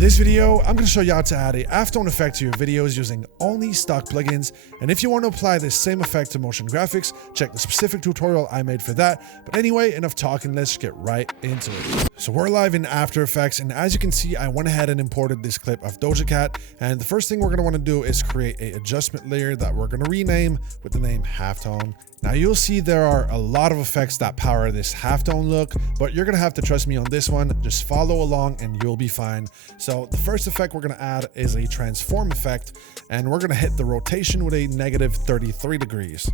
this video, I'm going to show you how to add a halftone effect to your videos using only stock plugins. And if you want to apply this same effect to motion graphics, check the specific tutorial I made for that. But anyway, enough talking, let's get right into it. So we're live in After Effects, and as you can see, I went ahead and imported this clip of Doja Cat. And the first thing we're going to want to do is create an adjustment layer that we're going to rename with the name Halftone. Now you'll see there are a lot of effects that power this halftone look, but you're gonna have to trust me on this one. Just follow along and you'll be fine. So the first effect we're gonna add is a transform effect, and we're gonna hit the rotation with a negative 33 degrees.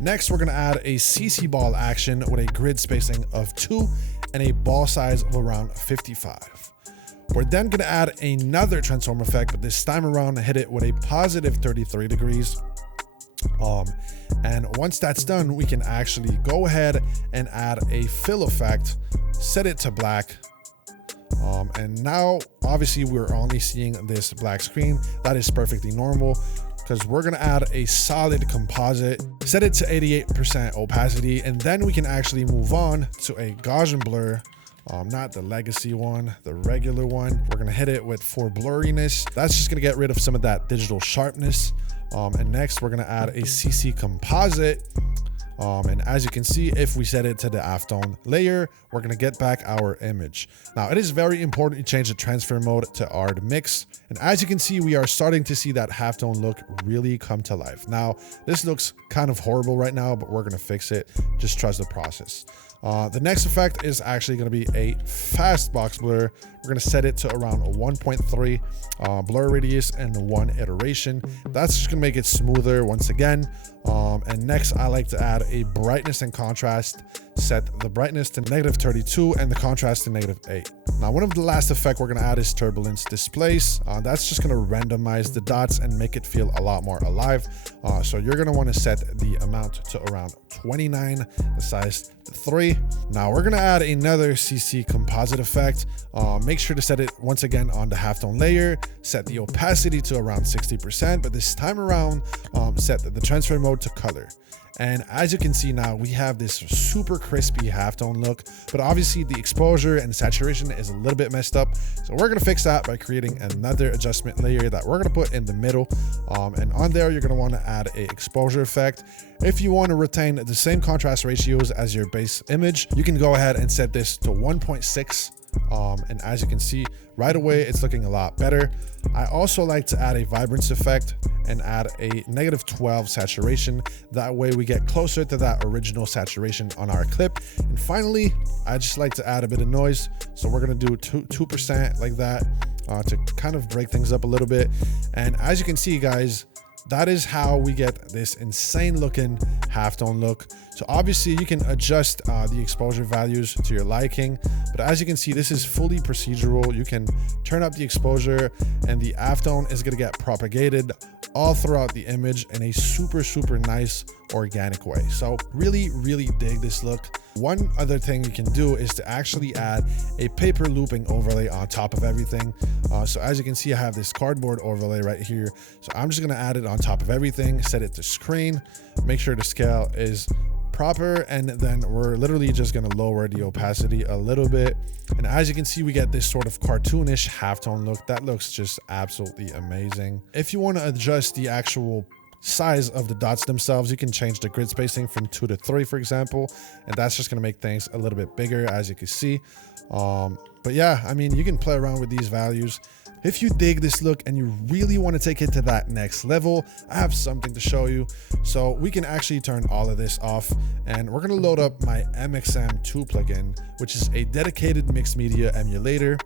Next, we're gonna add a CC ball action with a grid spacing of 2 and a ball size of around 55. We're then gonna add another transform effect, but this time around hit it with a positive 33 degrees. And once that's done, we can actually go ahead and add a fill effect, set it to black. And now obviously we're only seeing this black screen. That is perfectly normal because we're gonna add a solid composite, set it to 88% opacity, and then we can actually move on to a Gaussian blur. Not the legacy one, the regular one. We're gonna hit it with for blurriness. That's just gonna get rid of some of that digital sharpness. And next we're gonna add a CC composite. And as you can see, if we set it to the halftone layer, we're gonna get back our image. Now it is very important to change the transfer mode to hard mix. And as you can see, we are starting to see that halftone look really come to life. Now this looks kind of horrible right now, but we're gonna fix it. Just trust the process. The next effect is actually going to be a fast box blur. We're going to set it to around a 1.3 blur radius and 1 iteration. That's just going to make it smoother once again. And next, I like to add a brightness and contrast. Set the brightness to negative 32 and the contrast to negative 8. Now, one of the last effect we're going to add is turbulence displace. That's just going to randomize the dots and make it feel a lot more alive. So you're going to want to set the amount to around 29, the size to 3. Now we're going to add another CC composite effect. Make sure to set it once again on the halftone layer. Set the opacity to around 60%, but this time around, set the transfer mode to color. And as you can see now, we have this super crispy halftone look, but obviously the exposure and saturation is a little bit messed up. So we're gonna fix that by creating another adjustment layer that we're gonna put in the middle. And on there, you're gonna wanna add a exposure effect. If you wanna retain the same contrast ratios as your base image, you can go ahead and set this to 1.6. And as you can see, right away, it's looking a lot better. I also like to add a vibrance effect and add a negative 12 saturation. That way we get closer to that original saturation on our clip. And finally, I just like to add a bit of noise. So we're gonna do 2% like that to kind of break things up a little bit. And as you can see, guys, that is how we get this insane looking halftone look. So obviously you can adjust the exposure values to your liking, but as you can see, this is fully procedural. You can turn up the exposure and the halftone is gonna get propagated all throughout the image in a super nice organic way. So really dig this look. One other thing you can do is to actually add a paper looping overlay on top of everything. So as you can see, I have this cardboard overlay right here. So I'm just gonna add it on top of everything, set it to screen, make sure the scale is proper, and then we're literally just gonna lower the opacity a little bit. And as you can see, we get this sort of cartoonish halftone look that looks just absolutely amazing. If you want to adjust the actual size of the dots themselves, you can change the grid spacing from 2 to 3, for example, and that's just going to make things a little bit bigger, as you can see. But yeah, I mean, you can play around with these values. If you dig this look and you really want to take it to that next level, I have something to show you. So we can actually turn all of this off, and we're going to load up my MXM2 plugin, which is a dedicated mixed media emulator.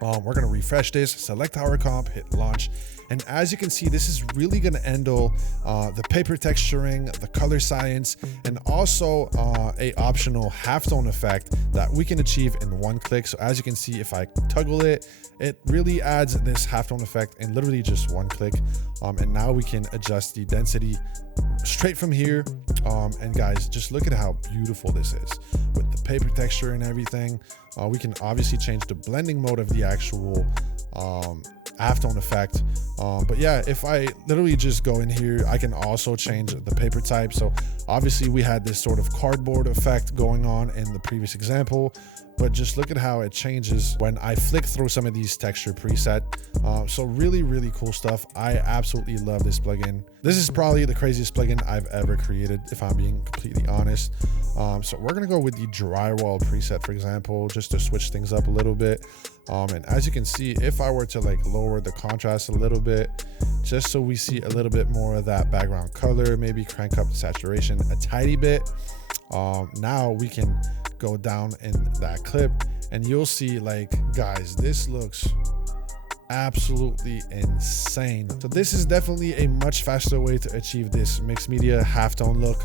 We're going to refresh this, select our comp, hit launch. And as you can see, this is really going to handle the paper texturing, the color science, and also a optional halftone effect that we can achieve in one click. So as you can see, if I toggle it, it really adds this halftone effect in literally just one click. And now we can adjust the density straight from here. And guys, just look at how beautiful this is with the paper texture and everything. We can obviously change the blending mode of the actual halftone effect. But yeah, if I literally just go in here, I can also change the paper type. So obviously we had this sort of cardboard effect going on in the previous example. but just look at how it changes when I flick through some of these texture preset. So really cool stuff. I absolutely love this plugin. This is probably the craziest plugin I've ever created, if I'm being completely honest. So we're gonna go with the drywall preset, for example, just to switch things up a little bit. And as you can see, if I were to like lower the contrast a little bit, just so we see a little bit more of that background color, maybe crank up the saturation a tiny bit. Now we can go down in that clip and you'll see, like, guys, this looks absolutely insane. So this is definitely a much faster way to achieve this mixed media halftone look.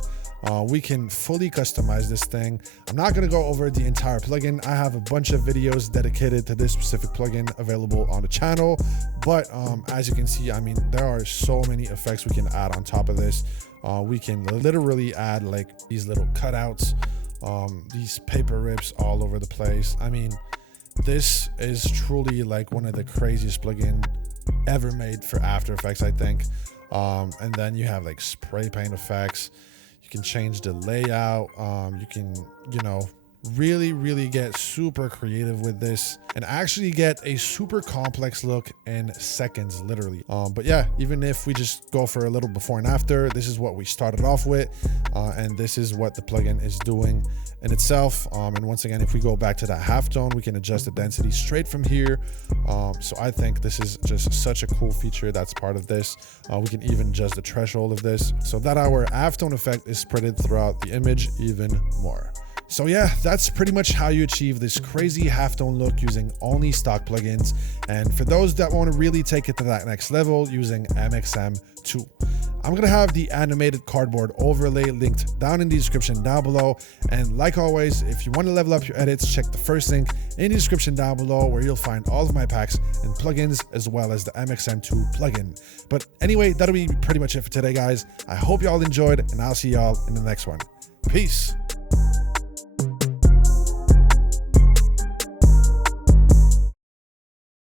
We can fully customize this thing. I'm not going to go over the entire plugin. I have a bunch of videos dedicated to this specific plugin available on the channel, but as you can see, I mean, there are so many effects we can add on top of this. We can literally add like these little cutouts, these paper rips all over the place. I mean, this is truly like one of the craziest plugin ever made for After Effects, I think. And then you have like spray paint effects. You can change the layout. You can, you know, really get super creative with this and actually get a super complex look in seconds, literally. But yeah, even if we just go for a little before and after, this is what we started off with, and this is what the plugin is doing in itself. And once again, if we go back to that halftone, we can adjust the density straight from here. So I think this is just such a cool feature that's part of this. We can even adjust the threshold of this so that our halftone effect is spread throughout the image even more. So yeah, that's pretty much how you achieve this crazy halftone look using only stock plugins. And for those that want to really take it to that next level, using MXM2. I'm going to have the animated cardboard overlay linked down in the description down below. And like always, if you want to level up your edits, check the first link in the description down below, where you'll find all of my packs and plugins, as well as the MXM2 plugin. But anyway, that'll be pretty much it for today, guys. I hope y'all enjoyed, and I'll see y'all in the next one. Peace.